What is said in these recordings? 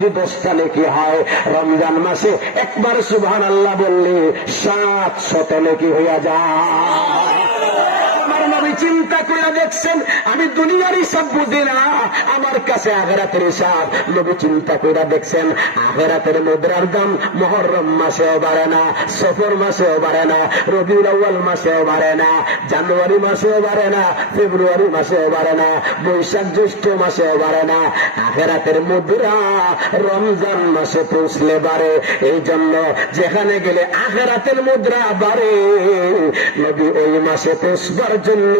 10টা নেকি হয়। রমজান মাসে একবার সুবহানাল্লাহ বললে 700 নেকি হইয়া যায়। আমার নবী চিন্তা করে দেখছেন, আমি দুনিয়ার হিসাব বুঝি না, আমার কাছে আখিরাতের হিসাব। নবী চিন্তা করে দেখছেন, আখিরাতের মুদ্রার দাম মুহররম মাসেও বাড়ে না, সফর মাসেও বাড়ে না, রবিউল আউয়াল মাসেও বাড়ে না, জানুয়ারি মাসেও বাড়ে না, ফেব্রুয়ারি মাসেও বাড়ে না, বৈশাখ জ্যৈষ্ঠ মাসেও বাড়ে না। আখিরাতের মুদ্রা রমজান মাসে পৌঁছলে বাড়ে। এই জন্য যেখানে গেলে আখিরাতের মুদ্রা বাড়ে, নবী ওই মাসে পৌঁছবার জন্য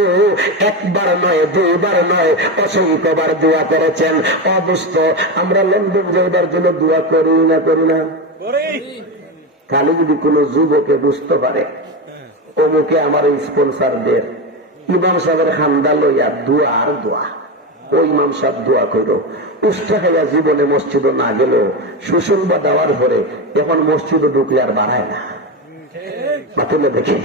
একবার নয়, দুইবার নয়, অসংখ্যবার দোয়া করেছেন। অবস্থ আমরা লন্ডন যাইবার জন্য দোয়া করি না, করি না? খালি যদি কোন যুবকে বুঝতে পারে অমুকে আমার স্পন্সার দের, ইমাম সাহেবের খান্দা লইয়া দোয়া আর দোয়া, ওই ইমাম সাহেব দোয়া করো। উষ্টা খাইয়া জীবনে মসজিদও না গেল, সুসল বা দেওয়ার পরে এখন মসজিদও ঢুকলে আর বাড়ায় না। বাতিলে দেখি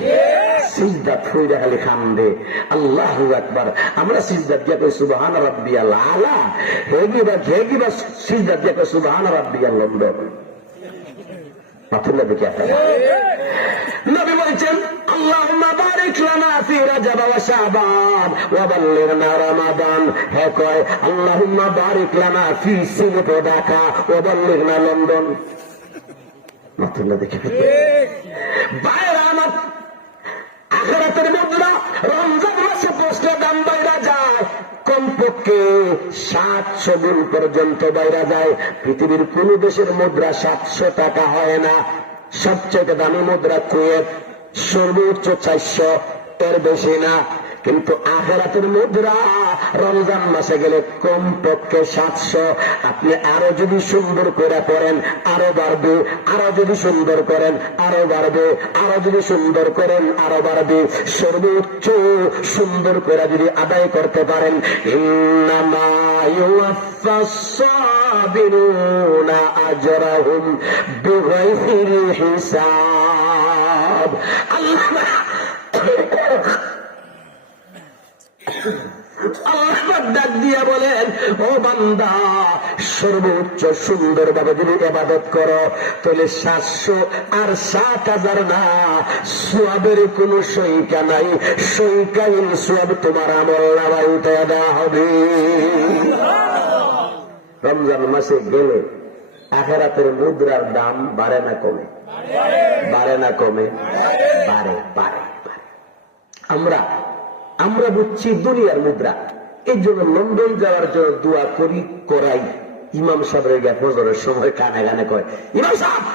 সিজদাত হইয়া খালি খান্দে, আল্লাহু আকবার। আমরা সিজদাত দিয়া কই সুবহান রাব্বিয়াল আলা, হেগিবা সিজদাত দিয়া কই সুবহান রাব্বিয়াল লন্ডন। বাতিলে দেখি আপনারা নবী বলেছেন, আল্লাহুম্মা বারিক লানা ফি রাজাব ওয়া শাবান ওয়া বাল্লিগনা রমাদান। হে কয় আল্লাহুম্মা বারিক লানা ফি সিলেট ওয়া ঢাকা ওয়া বাল্লিগনা লন্ডন। বাতিলে দেখি বাইরে আমার আখিরাতের মুদ্রা রমজান মাসে পৌঁছলে দাম বাইরা যায়, কমপক্ষে 700 গুণ পর্যন্ত বাইরা যায়। পৃথিবীর কোন দেশের মুদ্রা 700 টাকা হয় না। সবচেয়ে দামি মুদ্রা কুয়েত, সর্বোচ্চ 400, এর বেশি না। কিন্তু আখিরাতের মুদ্রা রমজান মাসে গেলে কমপক্ষে 700। আপনি আরো যদি সুন্দর করে পড়েন আরো বাড়বে, আরো যদি সুন্দর করেন আরো বাড়বে, আরো যদি সুন্দর করেন আরো বাড়বে। সর্বোচ্চ সুন্দর করে যদি আদায় করতে পারেন, ইন্নামা ইউওয়াফাস সাবিরুনা আজরাহুম বিগাইরি হিসাব। আল্লাহ ডাক দিয়া বলেন, ও বান্দা, সর্বোচ্চ সুন্দর ভাবে যদি ইবাদত করো তাহলে 700 আর 7,000 না, সওয়াবের কোন সংখ্যা নাই। সংখ্যাহীন সওয়াব তোমার আমলনামায় উঠাইয়া দেওয়া হবে। রমজান মাসে গেলে আখিরাতের মুদ্রার দাম বাড়ে না কমে? বাড়ে না কমে? বাড়ে, বাড়ে, বাড়ে। আমরা বুঝছি দুনিয়ার মুদ্রা, এই জন্য লন্ডন যাওয়ার জন্য দোয়া করি, করাই। ইমাম সাহেবের গিয়ে ফজরের সময় কানে কানে কয়, ইমাম সাহেব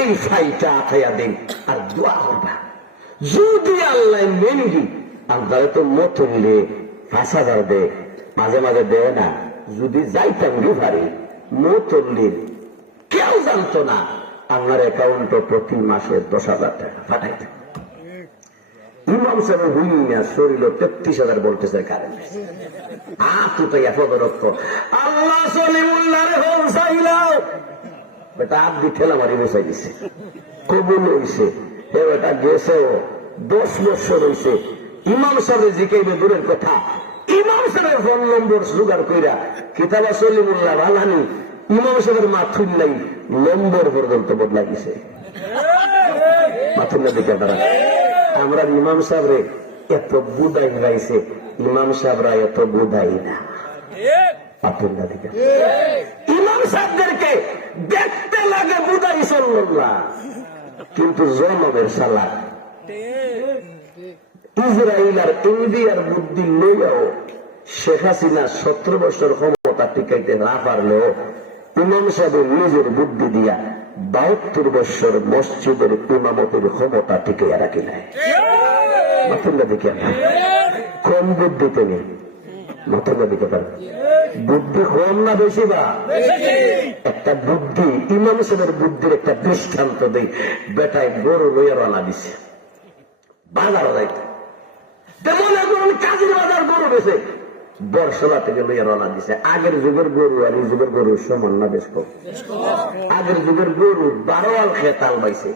এই ফাইটা আথাইয়া দেন আর দোয়া করবা। যদি আল্লাহ মেনগি আপনারা তো মতলে 5,000 দে, মাঝে মাঝে দেয় না। যদি যাইতাম বিভারে মতল্লির কেউ জানতো না, আপনার অ্যাকাউন্টে প্রতি মাসে 10,000 টাকা পাঠাইতেন। ইমাম সাহেব হুইনি না, শরীর 33,000 ভোল্টেজের কারেন্ট। আল্লাহ সলিমুল্লাহ বেটা হাত দিয়ে ঠেলা মারি বসাই দিছে, কবুল হইছে। বেটা গেছে 10 বছর হইছে। ইমাম সাহেব জিকাইবে দূরের কথা, ইমাম সাহেবের ফোন নম্বর জোগাড় কইরা কিতাবা সলিমুল্লাহ ভালানি ইমাম সাহেবের মাথুর নাই নম্বর পর্যন্ত বদলাই গেছে। মাথুর না দিকে তারা আমরা ইমাম সাহেবরে এত বুধাই গাইছে, ইমাম সাহেবরা এত বুধাই না। ইমাম সাহেবদেরকে দেখতে লাগে বুধাই সাল্লাল্লাহ, কিন্তু জনমের সালাদ। ইসরায়েল আর ইন্ডিয়ার বুদ্ধি লইয়াও শেখ হাসিনা 17 বছর ক্ষমতা টিকাইতে না পারলেও ইমাম সাহেবের নিজের বুদ্ধি দিয়া 72 বছর মসজিদের ইমামতের ক্ষমতা টিকাইয়া রাখি নাই। দেখে কম বুদ্ধিতে নেই, মাথা দিতে পারে। বুদ্ধি কম না বেশি? বা একটা বুদ্ধি, ইমাম সাহেবের বুদ্ধির একটা দৃষ্টান্ত দেই। বেটায় গরু লইয়া রানা দিছে বাজার যাইতে, তেমন একজন কাজের বাজার গরু বেছে বর্ষলা থেকে লইয়া রানা দিছে। আগের যুগের গরু আর এই যুগের গরু সমান না, বেশ কম। আগের যুগের গরু 12 আল খেত আল বাইছে,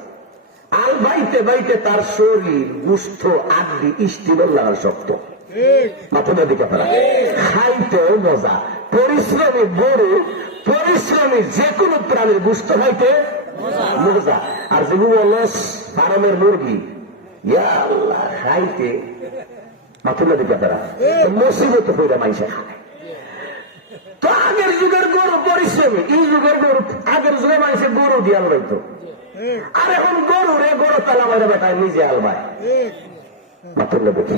আল বাইতে বাইতে তার শরীর গুস্থ আড্ডি স্টিল লাগাল শক্ত। মাথা দিকে খাইতেও মজা, পরিশ্রমী গরু পরিশ্রমী যে কোনো প্রাণীর গুস্ত খাইতে মজা। আর যেগুলো অলস ফার্মের মুরগি ইয়া আল্লাহ খাইতে মাথুল্লা দিতে তারা মুসিবত হইরা মাইসে খায়। তো আগের যুগের গরু পরিশ্রমী, এই যুগের গরু আগের যুগে মানুষে গরু দিয়ে আলবাইতো। আর এখন গরু রে গরু তালা মারে বেটায় নিজে আলবায়, মাথুল্লা দেখে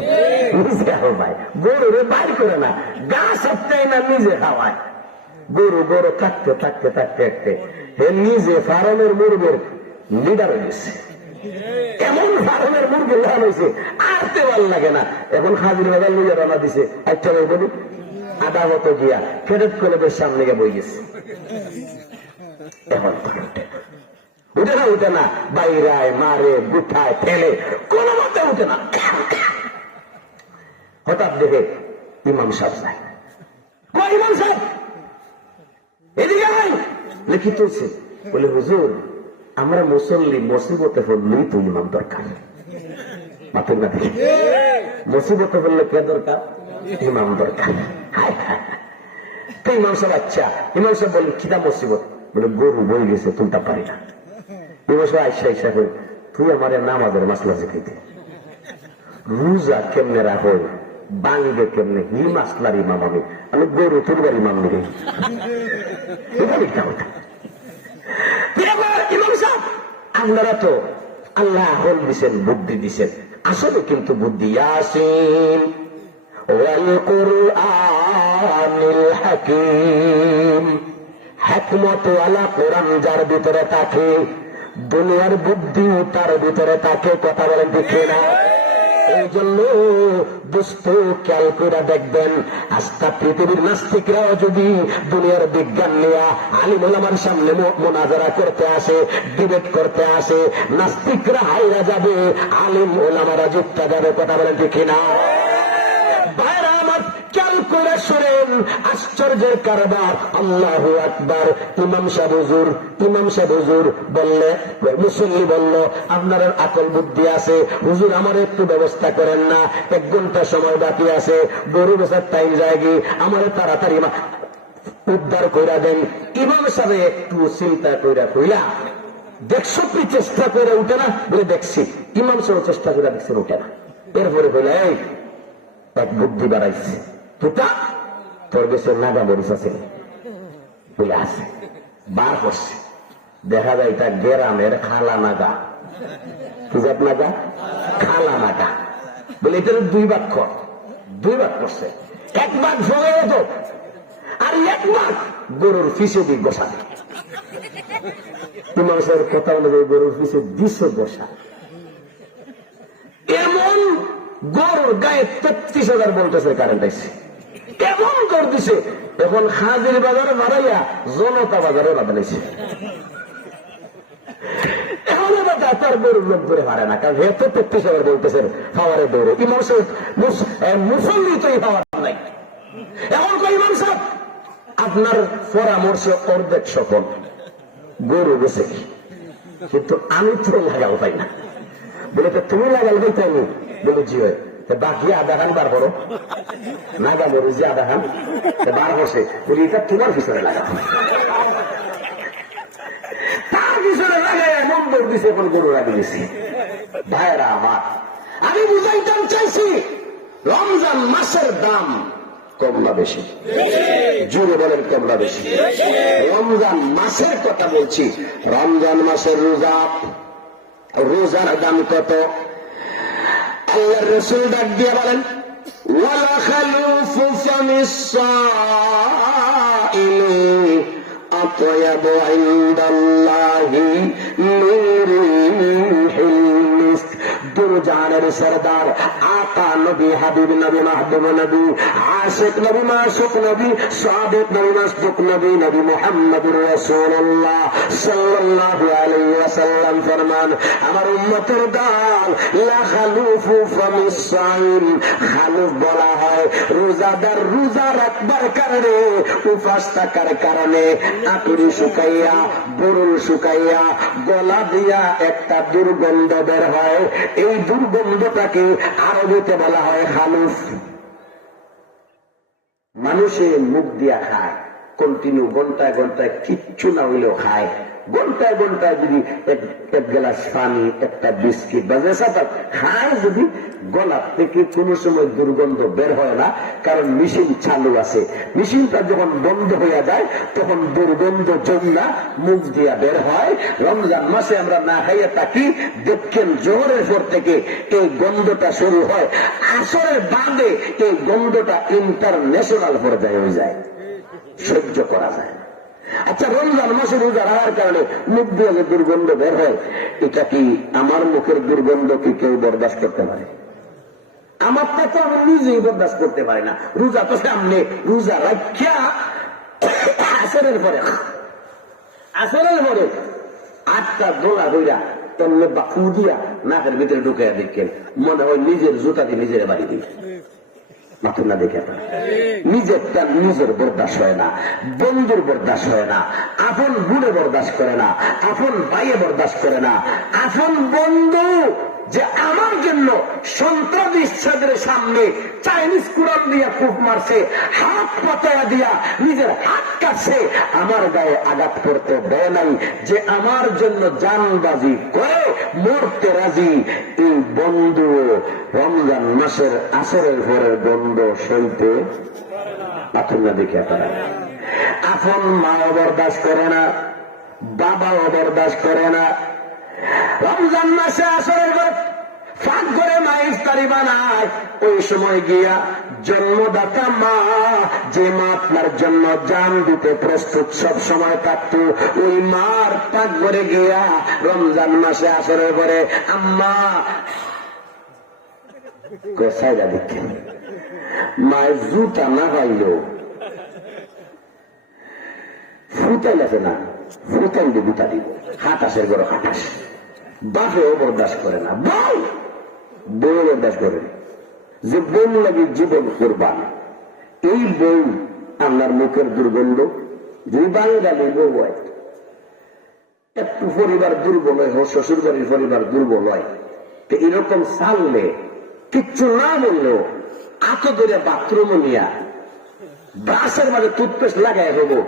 নিজে আলবায়, গরু রে বাইর করে না, গাছ সপ্তাহে না নিজে খাওয়ায়। গরু গরু থাকতে থাকতে থাকতে থাকতে হে নিজে ফার্মের মুরগের লিডার হয়েছে। এমন ফার্মের মুরগি লাভ হয়েছে আর তে ভাল লাগে না। এখন হাজির বাজার লইয়া রানা দিছে, একটা বলি আধা মতো গিয়া ফেরত কলেজের সামনে গিয়ে বই গেছে। এখন উঠে না, উঠে না, বাইরায় মারে গুঠায় ফেলে কোন মতে উঠে না। হঠাৎ দেখে ইমাম সাহেব যায়, ইমাম সাহেব এদিকে লিখি তুলছে, বলে হুজুর আমরা মুসল্লি মুসিবতে পড়লেই তো ইমাম দরকার। মাথুর না দেখে মুসিবতে পড়লে কে দরকার? ইমাম দরকার। তো ইমাম সাহেব আচ্ছা, ইমাম সাহেব বললেন কিতা মুসিবত? বলে গরু বই গেছে তুলতে পারি না। ইমাম সাহেব আইসা আইসা করি তুই আমার নামাজের মাসলা শিখাইতে, রোজা কেমনে রাখো, বাঙ্গে কেমনে, হি মাসলার ইমাম আমি, আমি গরু তুলবার ইমাম নিবে। ইমাম সাহেব আপনারা তো আল্লাহ হল দিছেন, বুদ্ধি দিছেন, আসলে কিন্তু বুদ্ধি ইয়াসিন ওয়াল কুরআনিল হাকীম, হিকমত ওয়ালা কোরআন যার ভিতরে থাকে, দুনিয়ার বুদ্ধি তার ভিতরে থাকে। কথা বলেন দেখে না? এই জন্য দুস্থ খেয়াল করে দেখবেন, আজকা পৃথিবীর নাস্তিকরাও যদি দুনিয়ার বিজ্ঞান নিয়ে আলিম ওলামার সামনে মোনাজারা করতে আসে, ডিবেট করতে আসে, নাস্তিকরা হাইরা যাবে, আলিম ওলামারা যুক্তা যাবে। কথা বলেন ঠিক না? বাইরে আমার খেয়াল করে শুনেন, আশ্চর্যের কারবার। আল্লাহু আকবার। ইমাম সাহেব হুজুর বললে, মুসল্লি বলল আপনার আকল বুদ্ধি আছে, হুজুর আমার একটু ব্যবস্থা করেন না, 1 ঘন্টা সময় বাকি আছে, গরু বেচার টাইম যায়গি, আমার তাড়াতাড়ি উদ্ধার কইরা দেন। ইমাম সাহেব একটু চিন্তা কইরা কইলা, দেখছো কি চেষ্টা করে উঠে না? বলে দেখছি। ইমাম সাহেব চেষ্টা করে দেখছেন, উঠে না। এরপরে বলে এই এক বুদ্ধি বাড়াইছে, তুটা তোর কাছে নাগা মরিচ আছে বলে আছে, বার করছে, দেখা যায় এটা গ্রামের খালা নাগা। কি জাত নাগা? খালা নাগা। বলে এটা 2 ভাগ কর, 2 ভাগ করছে, 1 ভাগ ভোগে হতো আর 1 ভাগ গরুর পিছে দিয়ে বসা। ইমাম সাহেবের কথা অনুযায়ী গরুর পিছে দিছে বসা। এমন গরুর গায়ে 33,000 বলতেছে কারেন্ট আইছে, কেমন গরু দিছে। এখন হাজির বাজারে মারাইয়া জনতা বাজারে বাদাইছে। এখন তার গরুর লোক ধরে পারে না, কারণ 33,000 বলতেছেন পাওয়ারে দৌড়ে। ইমাম সাহেব মুসল্লি তো এই পাওয়ার নাই। এখন কই ইমাম সাহেব আপনার পরামর্শে অর্ধেক সফল, গরু গেছে কিন্তু আমি তো লাগাল পাই না। বলে তো তুমি লাগাল পাইতাইনি? বলে জি হয়, বাকি আধা খান বার করো, নাগা মরুজ যে আধা খান বার করছে, বলি এটা তোমার পিছনে লাগা, তার পিছনে লাগাই নম্বর দিছে, এখন গরু লাগিয়ে দিছে। ভাইরা আমার, আমি বুঝাইতাম চাইছি রমজান মাসের দাম কম না বেশি? জুড়ে বলেন কম না বেশি? রমজান মাসের কথা বলছি। রমজান মাসের রোজার দাম কত? আল্লাহর রাসূল ডাক দিয়ে বলেন, ওয়ালা খালুফু ফামিস সাইমি আতয়াবু ইনদাল্লাহি মিন রিহিল মিস্ক। দুরজানের সরদার আকা নবী, হাবিব নবী, মাহবুব নবী, আশিক নবী, মাসুক নবী, সাদিক নবী, মাসদুক নবী, নবী মুহাম্মদুর রাসূলুল্লাহ সাল্লাল্লাহু আলাইহি ওয়াসাল্লাম ফরমান, আমার উম্মতের দল লা খালুফু ফামিস সাইম। খালুফ বলা হয় রোজাদার রোজা রাখবার কারণে, উপাস থাকার কারণে আকুরি শুকাইয়া, বুরুল শুকাইয়া, গলা দিয়া একটা দুর্গন্ধ বের হয়। এই দুর্গন্ধটাকে আরবিতে বলা হয় খালুফ। মানুষে মুখ দিয়া খায়, কন্টিনিউ ঘন্টায় ঘন্টায় কিচ্ছু না হইলেও খায়, ঘন্টায় ঘন্টায় যদি এক গ্লাস পানি, একটা বিস্কিট বা যে সাথে খায়, যদি গলার থেকে কোনো সময় দুর্গন্ধ বের হয় না, কারণ মেশিন চালু আছে। মেশিনটা যখন বন্ধ হয়ে যায় তখন দুর্গন্ধ যমুনা মুখ দিয়া বের হয়। রমজান মাসে আমরা না খাইয়া থাকি, দেখেন জোহরের পর থেকে এই গন্ধটা শুরু হয়, আসরের বাদে এই গন্ধটা ইন্টারন্যাশনাল পর্যায়ে হয়ে যায়, সহ্য করা যায়। আচ্ছা, রমজান মাসে রোজা রাখার কারণে মুখ দিয়ে যে দুর্গন্ধ বের হয়, এটা কি আমার মুখের দুর্গন্ধ কি কেউ বরদাস্ত করতে পারে? আমারটা তো আমি নিজেই বরদাস্ত করতে পারি না। রোজা তো সামনে, রোজা রাখিয়া আসরের পরে 8টা দোলা হইয়া তন্নে বা দিয়া নাকের ভিতরে ঢুকাইয়া দেখেন, মনে হয় নিজের জুতা দিয়ে নিজের বাড়ি দিয়ে মাথুর না দেখে। নিজেরটা নিজের বরদাস্ত হয় না, বন্ধুর বরদাস্ত হয় না, আপন গুণে বরদাস্ত করে না, আপন ভাইয়ে বরদাস্ত করে না, আপন বন্ধু যে আমার জন্য সন্ত্রাসী সাদের সামনে চাইনিজ কুড়াল দিয়া ফুক মারছে, হাত পাতায়া দিয়া নিজের হাত কাছে আমার গায়ে আঘাত করতে দেয় নাই, যে আমার জন্য জানবাজি করে মরতে রাজি, এই বন্ধু রমজান মাসের আসরের পরের বন্ধ সইতে পাথর না দেখে আপনারা। আপন মাও বরদাস্ত করে না, বাবাও বরদাস্ত করে না। রমজান মাসে আসরের পর ফাঁক করে মা ইফতারি বানায়, ওই সময় গিয়া জন্মদাতা মা, যে মা আপনার জন্য জান দিতে প্রস্তুত সব সময় থাকতো, ওই মার পাক করে গিয়া রমজান মাসে আসরের পরে আম্মা গোসাইরা দেখেন, মায়ের জুতা না পাইল ফুটাইল আছে না, ফুটাইল দিয়ে বুতা দিব, হাতাসের গড় হাতাস। বাপেও বরদাস্ত করে না, বউ বরদাস্ত করে, যে বোন লাগে জীবন কোরবান। এই বউ আপনার মুখের দুর্গন্ধ, যদি বাঙালি বউ হয়, একটু পরিবার দুর্বল হয়, শ্বশুর বাড়ির পরিবার দুর্বল হয়, তো এরকম চাললে কিচ্ছু না বললেও আত ধরে বাথরুমে নিয়া ব্রাশের মাঝে টুথপেস্ট লাগাই হবো,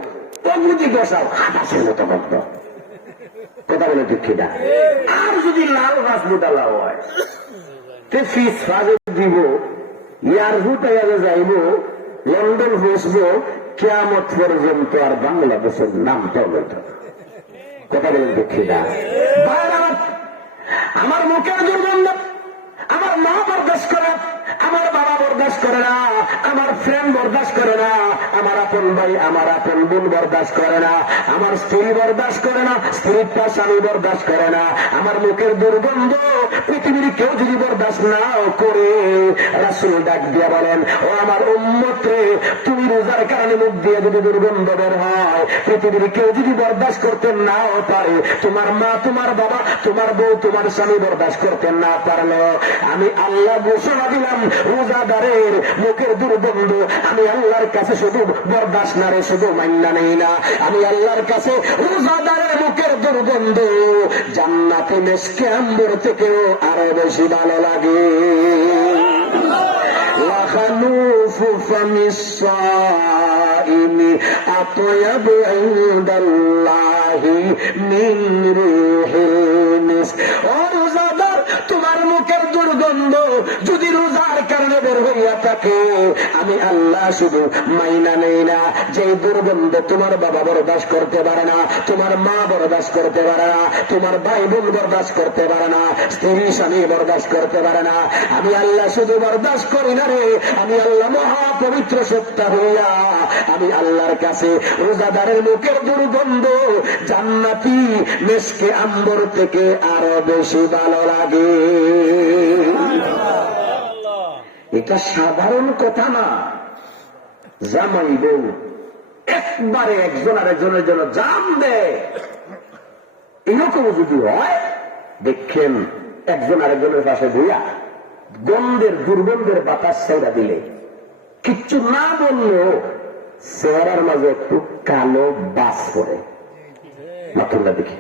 অবুঝি বসাও হাতাসের মতো বদ্ধ। কথা বলে ঠিক কিনা? আর যদি লাল গাছ মোটালা হয়, ফিস ফাজে দিব, ইয়ার হুটাইয়া যাইব, লন্ডন বসবো, কিয়ামত পর্যন্ত আর বাংলাদেশের নামটাও লইত। কথা বলে ঠিক কিনা? আমার মুখের দুর্গন্ধ আমার মা বরদাস্ত করে, আমার বাবা বরদাস্ত করে না, আমার ফ্রেন্ড বরদাস্ত করে না, আমার আপন ভাই আমার আপন বোন বরদাস্ত করে না, আমার স্ত্রী বরদাস্ত করে না, স্ত্রীর স্বামী বরদাস্ত করে না। আমার মুখের দুর্গন্ধ পৃথিবীর কেউ যদি বরদাস্ত নাও করে, রাসূল ডাক দিয়া বলেন, ও আমার উম্মত রে, তুমি রোজার কারণে মুখ দিয়ে যদি দুর্গন্ধ বের হয়, পৃথিবীর কেউ যদি বরদাস্ত করতে নাও পারে, তোমার মা তোমার বাবা তোমার বউ তোমার স্বামী বরদাস্ত করতে না পারলো, আমি আল্লাহ ঘোষণা দিলাম, রোজাদারের মুখের দুর্গন্ধ আমি আল্লাহর কাছে শুধু বরদাস্ত না রে, শুধু মান্না নেই না, আমি আল্লাহর কাছে রোজাদারের মুখের দুর্গন্ধ জান্নাতে মেশকে আম্বর থেকেও আরো বেশি ভালো লাগে। লাখানুফু ফামিস-সাইমি আতয়াবু ইনদাল্লাহি মিন রিহিল মিস্ক। ও রোজাদার, তোমার মুখের দুর্গন্ধ যদি রোজার কারণে বের হইয়া থাকে, আমি আল্লাহ শুধু মাইনা নেই না, যে দুর্গন্ধ তোমার বাবা বরদাস্ত করতে পারে না, তোমার মা বরদাস্ত করতে পারে না, তোমার ভাই বোন বরদাস্ত করতে পারে না, স্ত্রী স্বামী বরদাস্ত করতে পারে না, আমি আল্লাহ শুধু বরদাস্ত করি না রে, আমি আল্লাহ মহাপবিত্র সত্তা হইয়া আমি আল্লাহর কাছে রোজাদারের মুখের দুর্গন্ধ জান্নাতি মেশকে আম্বর থেকে আরো বেশি ভালো লাগে। এটা সাধারণ কথা না। জামাই বউ একবারে একজন আরেকজনের জন্য জাম দেয়, এরকম যদি হয়, দেখেন একজন আরেকজনের পাশে বইয়া গন্ধের দুর্গন্ধের বাতাস ছেড়া দিলে, কিচ্ছু না বললেও চেহারার মাঝে একটু কালো বাস পড়ে। মাথুল্লা দেখি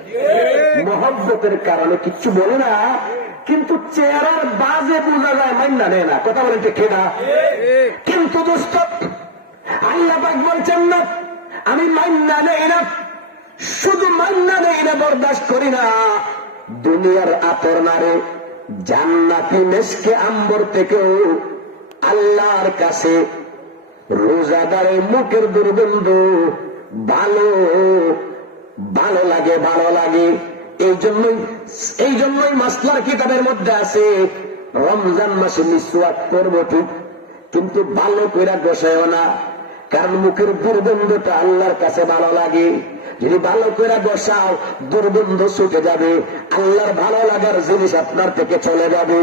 মহব্বতের কারণে কিচ্ছু বলে না, কিন্তু চেহারার বাজে বোঝা যায়, মান্না নেয় না। কথা বলেন ঠিক না? কিন্তু দোস্ত, আল্লাহ পাক বলছেন না, আমি মান্না নেই না, শুধু মান্না নেই না, বরদাস্ত করি না। দুনিয়ার আতর নারে জান্নাতি মেশকে আম্বর থেকেও আল্লাহর কাছে রোজাদারের মুখের দুর্গন্ধ ভালো ভালো লাগে, ভালো লাগে। এই জন্যই মাসলার কিতাবের মধ্যে আছে রমজান মাসে মিসওয়াক করবো ঠিক, কিন্তু ভালো কইরা গোসায়ও না, কারণ মুখের দুর্গন্ধটা আল্লাহর কাছে ভালো লাগে। যদি ভালো করে বসাও দুর্গন্ধ ছুটে যাবে, আল্লাহর ভালো লাগার জিনিস আপনার থেকে চলে যাবে।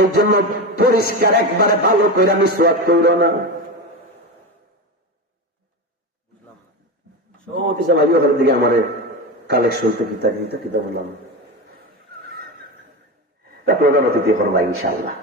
এই জন্য পরিষ্কার একবারে ভালো করে মিসওয়াক করো না। দিকে আমার কালেকশন তো কিতা বললাম, প্রধান অতিথি করবা ইনশাআল্লাহ।